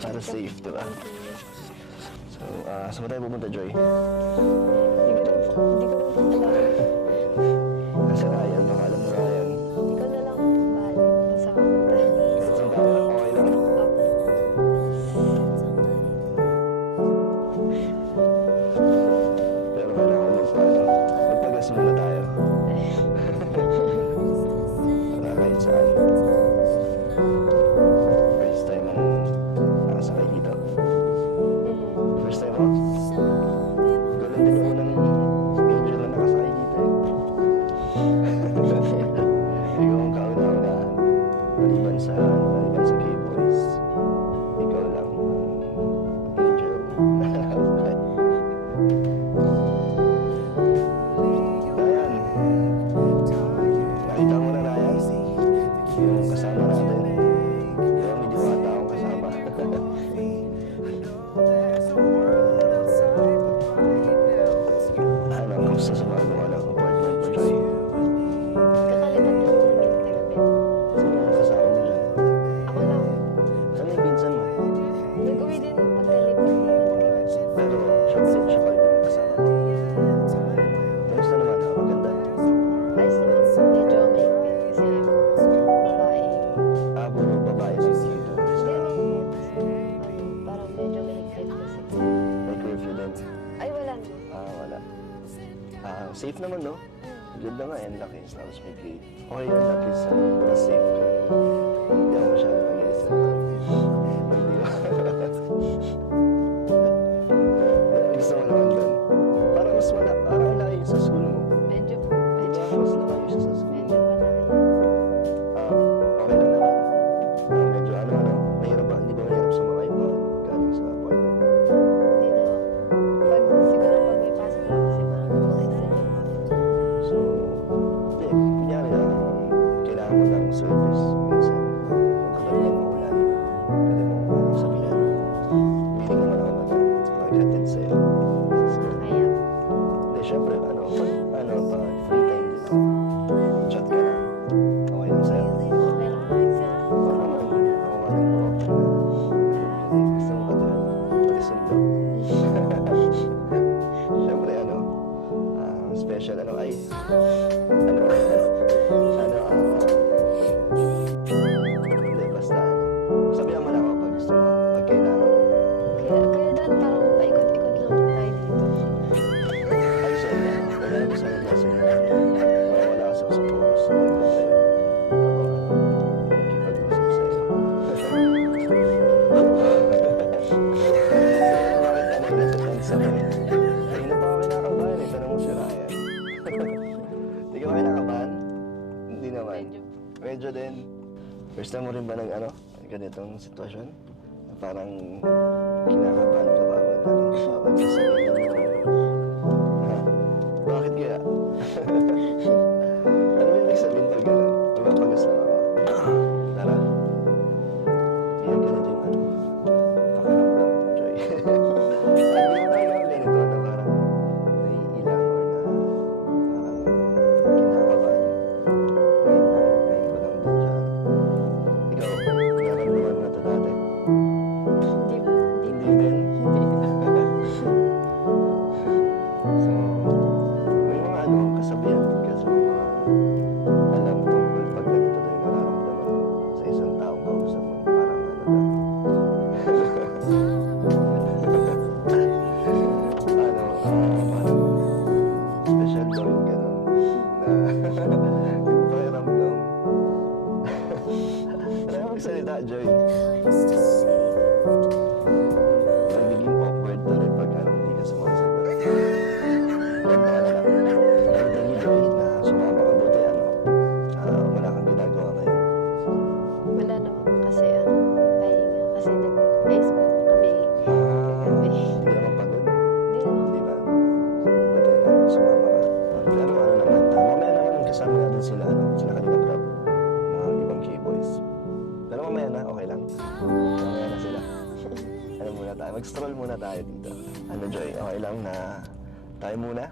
Para safe, di ba? So, saan ba tayo pupunta, Joy? Hindi ko rin po alam. Kasi Ryan, baka alam mo Ryan. Ikaw na lang bahala kung saan mapunta. Kahit saan tayo, okay lang. Pero kailangan ko magpagas muna tayo. Para kahit saan. First time mong nakasakay dito. First time mo? Ikaw lang din yung unang angel na nakasakay dito eh. Ikaw ang kauna-unahan. Maliban sa K-Boys. Ikaw lang ang angel na nakasakay. Ryan, nakita mo na Ryan, yung kasama natin. Yung may diwata akong kasama. Ano, kamusta sa bagong apartment mo, Joy? Kakalitan lang namin kagabi. Sino yung kasama mo dyan? Ako lang. Saan yung pinsan mo? Nag-uwi din pagkalitan namin kagabi. Pero siya pa rin yung kasama mo. Kamusta naman? Maganda? Ayos naman. Medyo mahigpit kasi babae. Puro babae na yung dito. Parang medyo mahigpit kasi. May curfew din. Ay, wala na. Wala. Safe naman, no? Good na nga, and laki. Tapos may gate. Okay yun, at least mas safe ka. Hindi ako masyadong mag-iisa. Hindi ba? Gusto mo naman doon. Parang mas parang layo sa school mo. Medyo Diba? Mas layo siya sa school. medyo malayo. Okay lang naman. Medyo mahirap ba? Hindi ba mahirap sumakay pa galing sa apartment? Hindi na. Siguro pag may pasok na kasi parang mga exam. So, hindi. Kunyari, kailangan mo ng service. Minsan, yung kagabi mo ulan, pwede mo sabihin, willing naman ako mag-hatid sa'yo. So, Kaya, hindi, syempre, pag free time din ako, chat ka na. Okay lang sa'yo. okay lang po kasi. Ako naman, ako nga nag-offer na, gusto mo ka doon, pati sundo. Syempre, special, hindi, basta, sabihan mo lang ako pag gusto mo, pag kailangan mo. Kaya dad, parang paikot-ikot lang po tayo dito. Ay, sorry, wala naman sa akin kasi, wala kasi ako sa focus sa likod sa'yo. Nakikipag-usap sa'yo. Bakit nasa-tense ako eh? Kanina pa ako kinakabahan eh, tanong mo si Ryan. Hindi ka ba kinakabahan? Hindi naman. Medyo din. First time mo rin ba ganitong sitwasyon? Na parang kinakabahan ka bawat sasabihin mo? Ha? Bakit kaya? Ano ibig sabihin pag gano'n? Magpapagas lang ako. Tara. Kaya ganito yung pakiramdam, Joy. At di mo nagawin ganito na parang naiilang or na parang kinakabahan. Ngayon ko lang din siya. Ikaw, nararamdaman mo na ito dati? Hindi din. So, may mga kasabihan ka sa mga alam tungkol pag ganito daw yung nararamdaman mo sa isang taong kausap mo. Parang parang special daw yung gano'n na yung pakiramdam. Ano yung magsalita, Joy? Nagiging awkward tuloy pag hindi ka sumasagot. Ganito ka na lang. Nakita ni Joy na sumama ka buti wala kang ginagawa ngayon. Wala naman kasi pahinga. Kasi nag-Facebook kami kagabi. Hindi ka naman pagod, Hindi naman. di ba? Buti sumama ka. Pero naman, mamaya naman kasama natin sila kanina Crab, mga ibang K-Boys. Pero mamaya na, okay lang. Mamaya na sila. Muna tayo, mag-stroll muna tayo dito. Joy, okay lang na tayo muna?